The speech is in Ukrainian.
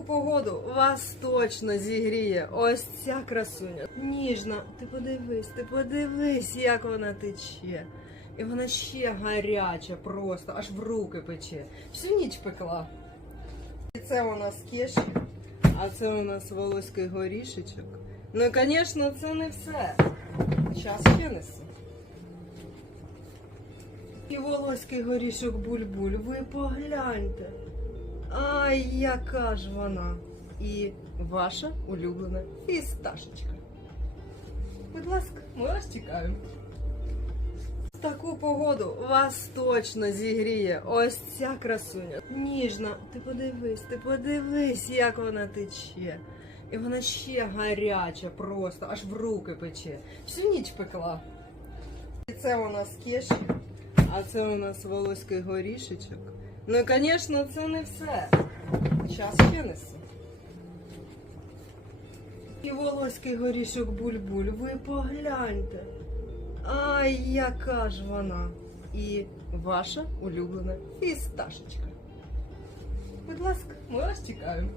погоду вас точно зігріє ось ця красуня. Ніжна, ти подивись, ти подивись, як вона тече. І вона ще гаряча, просто аж в руки пече. Всю ніч пекла. І це у нас кеші, а це у нас волоський горішечок. Ну і, звісно, це не все. Час ще несу. І волоський горішок буль-буль, ви погляньте. Ай, яка ж вона. І ваша улюблена фісташечка. Будь ласка, ми вас чекаємо. В таку погоду вас точно зігріє ось ця красуня. Ніжна, ти подивись, ти подивись, як вона тече. І вона ще гаряча, просто аж в руки пече. Всю ніч пекла. І це у нас кеші, а це у нас волоський горішечок. Ну звісно, це не все. Час ще. І волоський горішок буль-буль, ви погляньте. Ай, яка ж вона. І ваша улюблена фісташечка. Будь ласка, ми вас чекаємо.